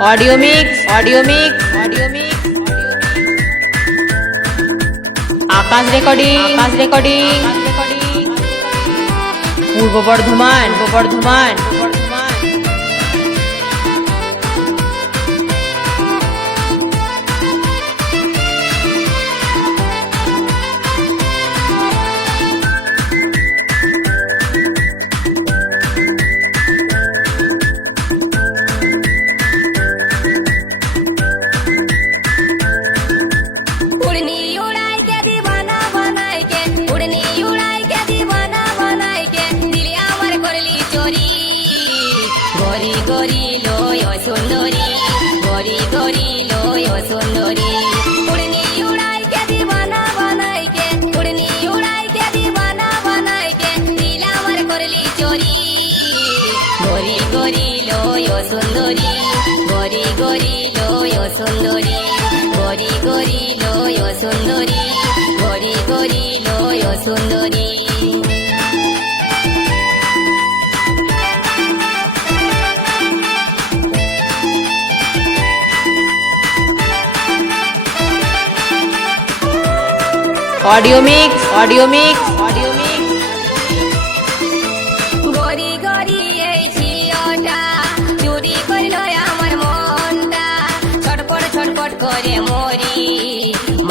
audio mix आकाश recording पूर्व Bardhaman audio mix গরি গরি এই ঝিওটা চুরি করল আমার মনটা ছটপট করে মরি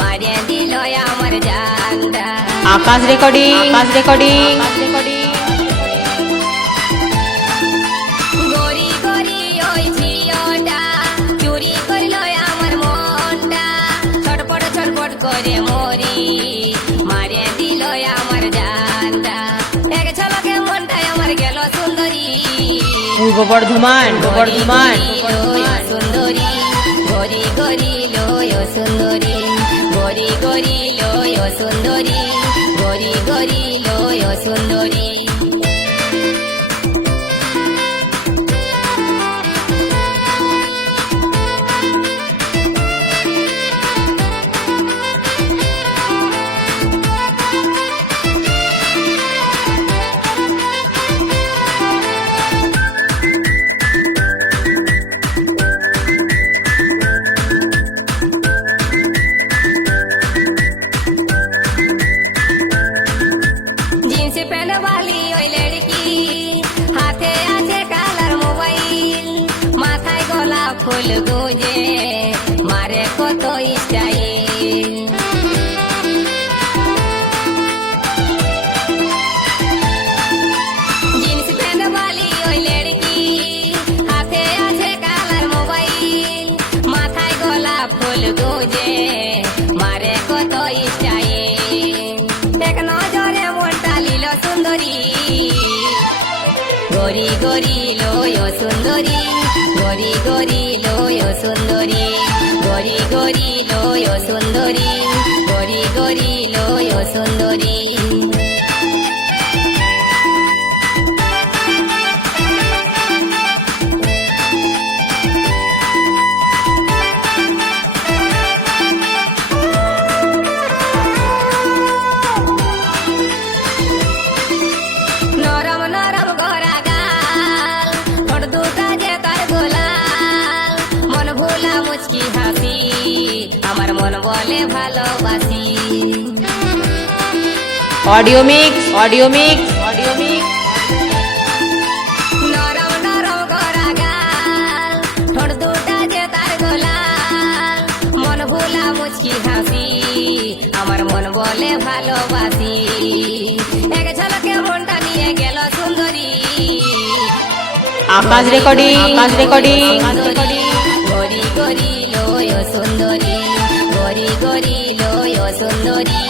মারে দিল আমার জানটা आकाश रेकर्डिंग গরি গরি ওই ঝিওটা চুরি করল আমার মনটা ছটপট করে মরি মারে দিল আমার জানটা এক ঝলকে মনটাই আমার গেল সুন্দরী पूर्व बर्धमान সুন্দরী গরি গরি লয় সুন্দরী গরি গরি লয় সুন্দরী গরি গরি লয় সুন্দরী जींस पहन वाली ओई लड़की हाथे आछे कालार मोबाइल माथाय गोलाप फूल गुंजे मारे कत स्टाइल जींस पहन वाली ओई लड़की हाथे आछे कालार मोबाइल माथाय गोलाप फूल गुंजे मारे कत स्टाइल एक नजरे মনটা লীল সুন্দরী গরি গরি লয় সুন্দরী গরি গরি লয় সুন্দরী গরি গরি লয় সুন্দরী গরি গরি লয় সুন্দরী নরম নরম গোরা গাল ঠোঁট দুটা যে তার গোলাল মন ভোলা মুচকি হাসি আমার মন বলে ভালোবাসি ऑडियो मिक्स নরম নরম গোরা গাল ঠোঁট দুটা যে তার গোলাল মন ভোলা মুচকি হাসি আমার মন বলে ভালোবাসি এক ঝলকে মনটা নিয়ে গেল সুন্দরী आकाश रेकर्डिंग গরি গরি লয় সুন্দরী গরি গরি লয় সুন্দরী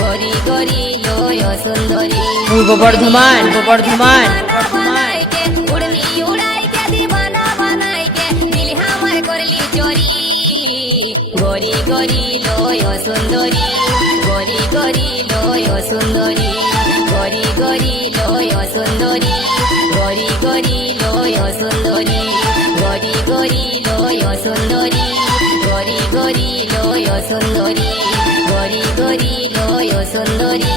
গরি গরি লয় সুন্দরী पूर्व बर्धमान बनाई के उड़नी उड़ाई के दीवाना बनाई के दिल हमार करली चोरी गरी गरी लय सुंदरी गरी गरी लय सुंदरी गरी गरी लय सुंदरी गरी गरी लय सुंदरी गरी गरी लय सुंदरी गरी गरी लय सुंदरी गरी गरी लय सुंदरी